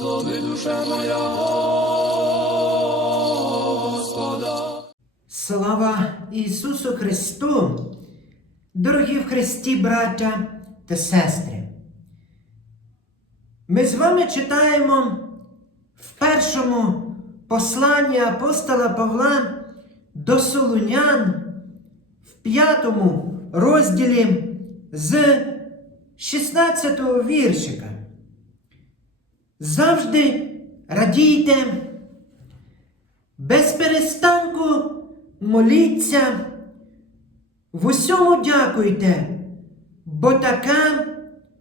Благослови душа моя Господа. Слава Ісусу Христу! Дорогі в Христі, браття та сестри! Ми з вами читаємо в першому посланні апостола Павла до Солунян в п'ятому розділі з 16 віршика. Завжди радійте, без перестанку моліться, в усьому дякуйте, бо така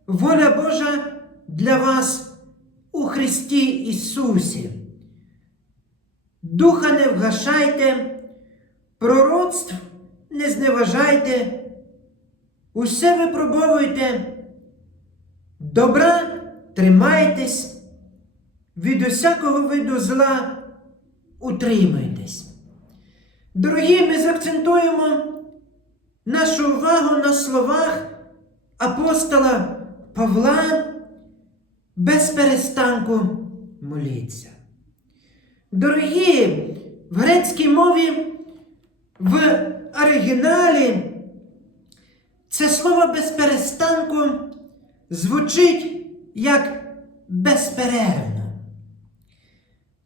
воля Божа для вас у Христі Ісусі. Духа не вгашайте, пророцтв не зневажайте, усе випробовуйте, добра тримайтесь, від усякого виду зла утримуйтесь. Дорогі, ми заакцентуємо нашу увагу на словах апостола Павла без перестанку моліться. Дорогі, в грецькій мові в оригіналі це слово без перестанку звучить як безперервно.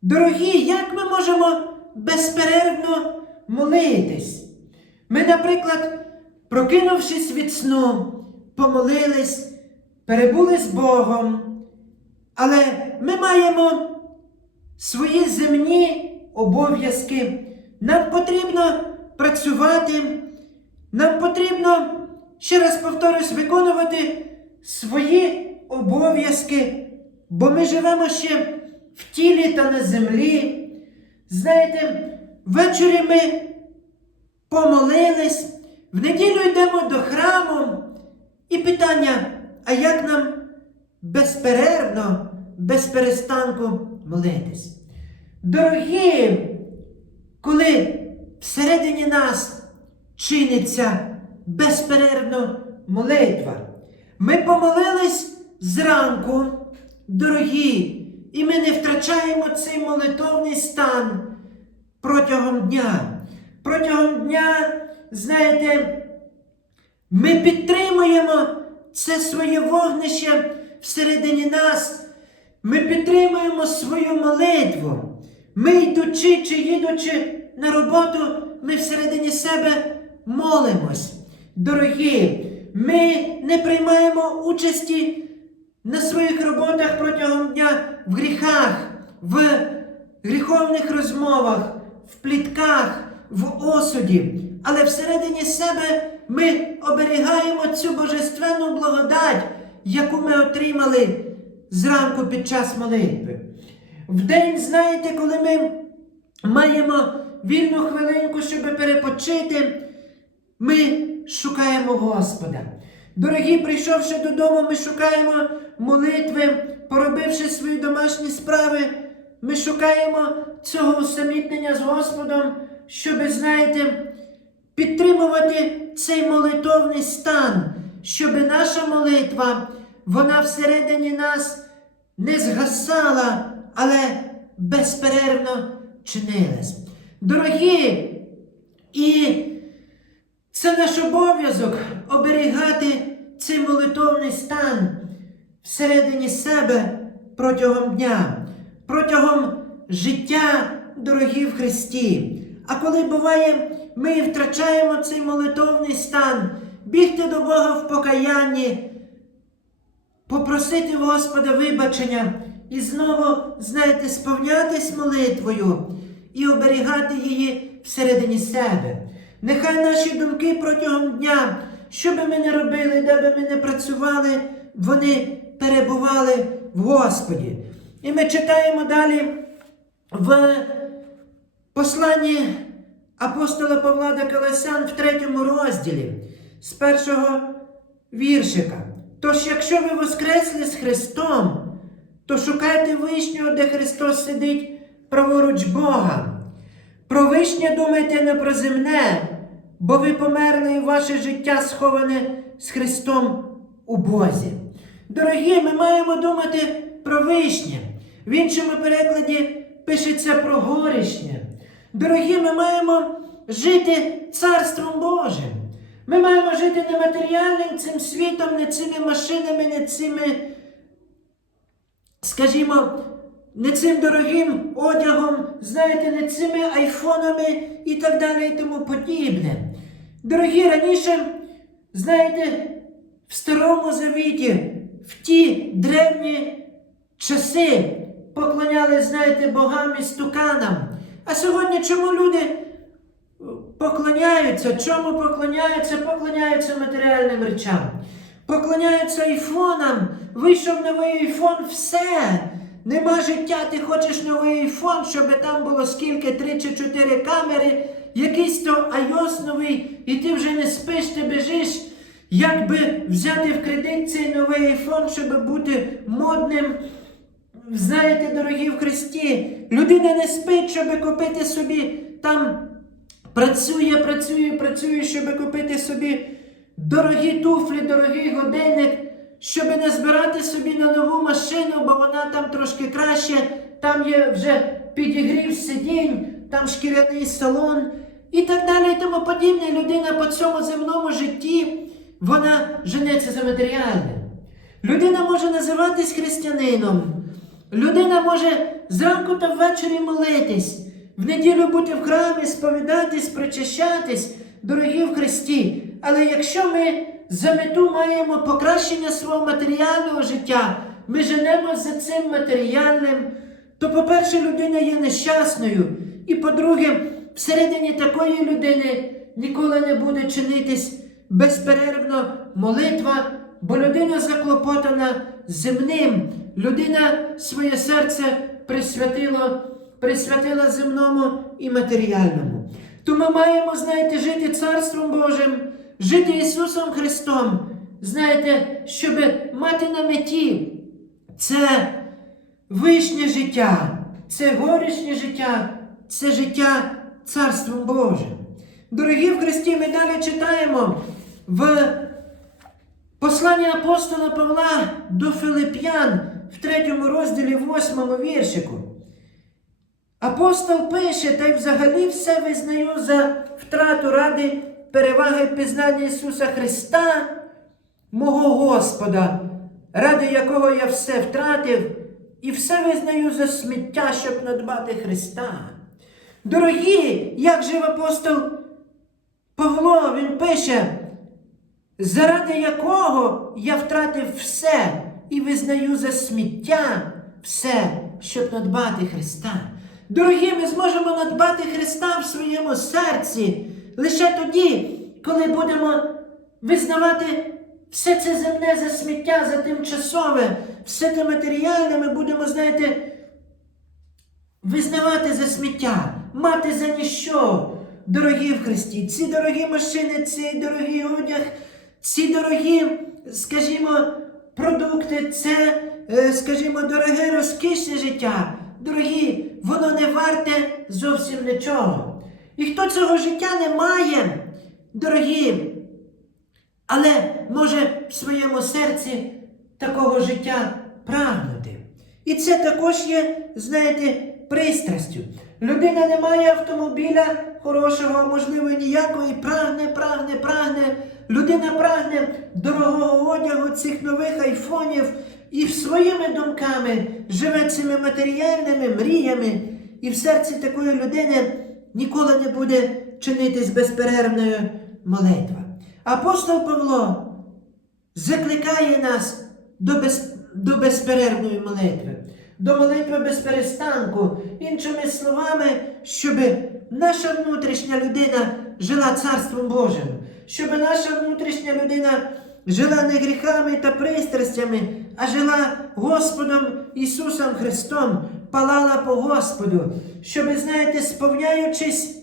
Дорогі, як ми можемо безперервно молитись? Ми, наприклад, прокинувшись від сну, помолились, перебули з Богом, але ми маємо свої земні обов'язки. Нам потрібно працювати, нам потрібно, ще раз повторюсь, виконувати свої обов'язки, бо ми живемо ще в тілі та на землі. Знаєте, ввечері ми помолились, в неділю йдемо до храму. І питання, а як нам безперервно, без перестанку молитись? Дорогі, коли всередині нас чиниться безперервно молитва, ми помолились зранку, дорогі, і ми не втрачаємо цей молитовний стан протягом дня. Протягом дня, знаєте, ми підтримуємо це своє вогнище всередині нас. Ми підтримуємо свою молитву. Ми, йдучи чи їдучи на роботу, ми всередині себе молимось. Дорогі, ми не приймаємо участі на своїх роботах протягом дня в гріхах, в гріховних розмовах, в плітках, в осуді. Але всередині себе ми оберігаємо цю божественну благодать, яку ми отримали зранку під час молитви. В день, знаєте, коли ми маємо вільну хвилинку, щоб перепочити, ми шукаємо Господа. Дорогі, прийшовши додому, ми шукаємо молитви, поробивши свої домашні справи, ми шукаємо цього усамітнення з Господом, щоб, знаєте, підтримувати цей молитовний стан, щоб наша молитва, вона всередині нас не згасала, але безперервно чинилась. Дорогі, і це наш обов'язок оберігати цей молитовний стан всередині себе протягом дня, протягом життя, дорогі в Христі. А коли буває, ми втрачаємо цей молитовний стан, бігти до Бога в покаянні, попросити Господа вибачення і знову, знаєте, сповнятись молитвою і оберігати її всередині себе. Нехай наші думки протягом дня, що би ми не робили, де би ми не працювали, вони перебували в Господі. І ми читаємо далі в посланні апостола Павла до Колосян в третьому розділі з першого віршика. Тож, якщо ви воскресли з Христом, то шукайте вишнього, де Христос сидить праворуч Бога. Про вишнє думайте не про земне, бо ви померли і ваше життя сховане з Христом у Бозі. Дорогі, ми маємо думати про вишнє. В іншому перекладі пишеться про горішнє. Дорогі, ми маємо жити Царством Божим. Ми маємо жити не матеріальним цим світом, не цими машинами, не цими, скажімо, не цим дорогим одягом, знаєте, не цими айфонами і так далі і тому подібне. Дорогі, раніше, знаєте, в Старому Завіті, в ті древні часи поклоняли, знаєте, богам і стуканам. А сьогодні чому люди поклоняються? Чому поклоняються? Поклоняються матеріальним речам. Поклоняються айфонам. Вийшов новий айфон, все. Нема життя, ти хочеш новий айфон, щоб там було скільки, три чи чотири камери, якийсь то iOS новий, і ти вже не спиш, ти біжиш. Як би взяти в кредит цей новий айфон, щоб бути модним, знаєте, дорогі в Христі, людина не спить, щоб купити собі там, працює, працює, працює, щоб купити собі дорогі туфлі, дорогий годинник, щоб не збирати собі на нову машину, там трошки краще, там є вже підігрів сидінь, там шкіряний салон і так далі, і тому подібне. Людина по цьому земному житті, вона женеться за матеріальним. Людина може називатись християнином. Людина може зранку та ввечері молитись, в неділю бути в храмі, сповідатись, причащатись, дорогі в Христі. Але якщо ми за мету маємо покращення свого матеріального життя, ми женемо за цим матеріальним, то, по-перше, людина є нещасною. І по-друге, всередині такої людини ніколи не буде чинитись безперервно молитва, бо людина заклопотана земним. Людина своє серце присвятила, присвятила земному і матеріальному. То ми маємо, знаєте, жити Царством Божим, жити Ісусом Христом, знаєте, щоб мати на меті це вишнє життя, це горішнє життя, це життя Царством Божим. Дорогі в Христі, ми далі читаємо в посланні апостола Павла до Филип'ян в третьому розділі, восьмому віршику. Апостол пише, та й взагалі все визнаю за втрату ради переваги пізнання Ісуса Христа, мого Господа, ради якого я все втратив, і все визнаю за сміття, щоб надбати Христа. Дорогі, як жив апостол Павло, він пише, заради якого я втратив все і визнаю за сміття все, щоб надбати Христа. Дорогі, ми зможемо надбати Христа в своєму серці лише тоді, коли будемо визнавати все це земне за сміття, за тимчасове, все те матеріальне, ми будемо, знаєте, визнавати за сміття, мати за ніщо, дорогі в Христі, ці дорогі машини, цей дорогий одяг, ці дорогі, скажімо, продукти, це, е, скажімо, дороге розкішне життя. Дорогі, воно не варте зовсім нічого. І хто цього життя не має, дорогі, але може в своєму серці такого життя прагнути. І це також є, знаєте, пристрастю. Людина не має автомобіля хорошого, можливо, ніякої, прагне, прагне, прагне. Людина прагне дорогого одягу цих нових айфонів і своїми думками живе цими матеріальними мріями. І в серці такої людини ніколи не буде чинитись безперервною молитва. Апостол Павло закликає нас до, без, до безперервної молитви, до молитви без перестанку, іншими словами, щоб наша внутрішня людина жила Царством Божим, щоб наша внутрішня людина жила не гріхами та пристрастями, а жила Господом Ісусом Христом, палала по Господу, щоб, знаєте, сповняючись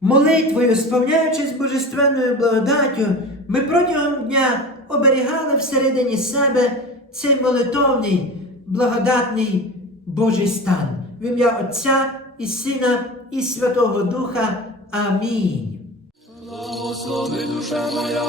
молитвою, сповняючись божественною благодаттю, ми протягом дня оберігали всередині себе цей молитовний, благодатний Божий стан. В ім'я Отця і Сина, і Святого Духа. Амінь. Благослови душа моя